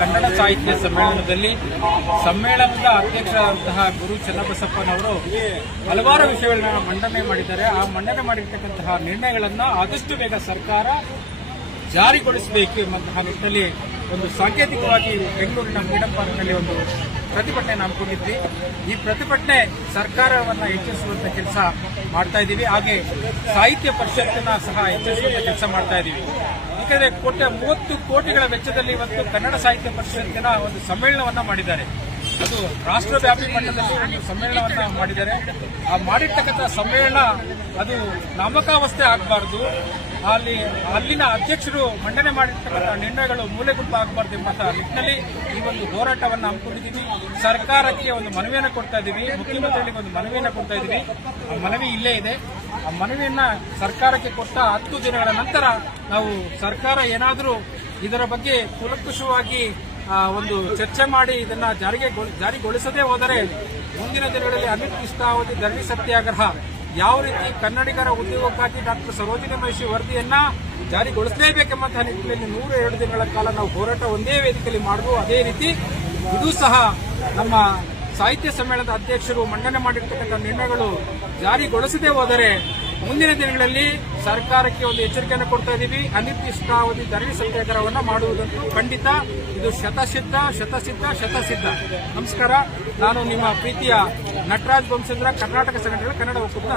ಕನ್ನಡ ಸಾಹಿತ್ಯ ಸಮ್ಮೇಳನದಲ್ಲಿ ಸಮ್ಮೇಳನದ ಅಧ್ಯಕ್ಷರಾದಂತಹ ಗುರು ಚನ್ನಬಸಪ್ಪನವರು ಹಲವಾರು ವಿಷಯಗಳನ್ನ ಮಂಡನೆ ಮಾಡಿದ್ದಾರೆ. ಆ ಮಂಡನೆ ಮಾಡಿರ್ತಕ್ಕಂತಹ ನಿರ್ಣಯಗಳನ್ನು ಆದಷ್ಟು ಬೇಗ ಸರ್ಕಾರ ಜಾರಿಗೊಳಿಸಬೇಕು ಎಂಬಂತಹ ನಿಟ್ಟಿನಲ್ಲಿ ಒಂದು ಸಾಂಕೇತಿಕವಾಗಿ ಬೆಂಗಳೂರಿನ ಫ್ರೀಡಂ ಪಾರ್ಕ್ನಲ್ಲಿ ಒಂದು ಪ್ರತಿಭಟನೆಯನ್ನು ಹಮ್ಮಿಕೊಂಡಿದ್ವಿ. ಈ ಪ್ರತಿಭಟನೆ ಸರ್ಕಾರವನ್ನು ಎಚ್ಚರಿಸುವಂತ ಕೆಲಸ ಮಾಡ್ತಾ ಇದ್ದೀವಿ. ಹಾಗೆ ಸಾಹಿತ್ಯ ಪರಿಷತ್ತನ್ನ ಸಹ ಎಚ್ಚರಿಸುವಂತ ಕೆಲಸ ಮಾಡ್ತಾ ಇದ್ದೀವಿ. ಯಾಕಂದ್ರೆ 30 ಕೋಟಿಗಳ ವೆಚ್ಚದಲ್ಲಿ ಇವತ್ತು ಕನ್ನಡ ಸಾಹಿತ್ಯ ಪರಿಷತ್ತಿನ ಒಂದು ಸಮ್ಮೇಳನವನ್ನ ಮಾಡಿದ್ದಾರೆ. ಅದು ರಾಷ್ಟ್ರವ್ಯಾಪಿ ಮಟ್ಟದಲ್ಲಿ ಒಂದು ಸಮ್ಮೇಳನವನ್ನ ಮಾಡಿದ್ದಾರೆ. ಆ ಮಾಡಿರ್ತಕ್ಕಂಥ ಸಮ್ಮೇಳನ ಅದು ನಾಮಕಾವಸ್ಥೆ ಆಗಬಾರದು. ಅಲ್ಲಿನ ಅಧ್ಯಕ್ಷರು ಮಂಡನೆ ಮಾಡಿರ್ತಕ್ಕಂಥ ನಿರ್ಣಯಗಳು ಮೂಲೆಗುಂಪು ಆಗಬಾರ್ದು ಎಂಬಂತಹ ನಿಟ್ಟಿನಲ್ಲಿ ಈ ಒಂದು ಹೋರಾಟವನ್ನು ಹಮ್ಮಿಕೊಂಡಿದ್ದೀವಿ. ಸರ್ಕಾರಕ್ಕೆ ಒಂದು ಮನವಿಯನ್ನು ಕೊಡ್ತಾ ಇದ್ದೀವಿ. ಮುಖ್ಯಮಂತ್ರಿಗಳಿಗೆ ಒಂದು ಮನವಿಯನ್ನು ಕೊಡ್ತಾ ಇದ್ದೀವಿ. ಆ ಮನವಿ ಇಲ್ಲೇ ಇದೆ. ಆ ಮನವಿಯನ್ನ ಸರ್ಕಾರಕ್ಕೆ ಕೊಟ್ಟ 10 ದಿನಗಳ ನಂತರ ನಾವು ಸರ್ಕಾರ ಏನಾದರೂ ಇದರ ಬಗ್ಗೆ ಕೂಲಂಕುಷವಾಗಿ ಒಂದು ಚರ್ಚೆ ಮಾಡಿ ಇದನ್ನ ಜಾರಿಗೊಳಿಸದೇ ಹೋದರೆ ಮುಂದಿನ ದಿನಗಳಲ್ಲಿ ಅನಿರ್ದಿಷ್ಟಾವಧಿ ಧರಣಿ ಸತ್ಯಾಗ್ರಹ ಯಾವ ರೀತಿ ಕನ್ನಡಿಗರ ಉದ್ಯೋಗಕ್ಕಾಗಿ ಡಾಕ್ಟರ್ ಸರೋಜಿನಿ ಮಹಿಷಿ ವರದಿಯನ್ನ ಜಾರಿಗೊಳಿಸಲೇಬೇಕೆಂಬಂತಹ ನಿಟ್ಟಿನಲ್ಲಿ 102 ದಿನಗಳ ಕಾಲ ನಾವು ಹೋರಾಟ ಒಂದೇ ವೇದಿಕೆಯಲ್ಲಿ ಮಾಡುವ. ಅದೇ ರೀತಿ ಇದು ಸಹ ನಮ್ಮ ಸಾಹಿತ್ಯ ಸಮ್ಮೇಳನದ ಅಧ್ಯಕ್ಷರು ಮಂಡನೆ ಮಾಡಿರ್ತಕ್ಕಂಥ ನಿರ್ಣಯಗಳು ಜಾರಿಗೊಳಿಸದೇ ಹೋದರೆ ಮುಂದಿನ ದಿನಗಳಲ್ಲಿ ಸರ್ಕಾರಕ್ಕೆ ಒಂದು ಎಚ್ಚರಿಕೆಯನ್ನು ಕೊಡ್ತಾ ಇದ್ದೀವಿ. ಅನಿರ್ದಿಷ್ಟಾವಧಿ ಧರಣಿ ಸತ್ಯಾಗ್ರಹವನ್ನು ಮಾಡುವುದಂತೂ ಖಂಡಿತ. ಇದು ಶತಸಿದ್ಧ. ನಮಸ್ಕಾರ. ನಾನು ನಿಮ್ಮ ಪ್ರೀತಿಯ ನಟರಾಜ್ ವಂಶೇಂದ್ರ, ಕರ್ನಾಟಕ ಸಂಘಟನೆಗಳ ಕನ್ನಡ ಒಕ್ಕೂಟದ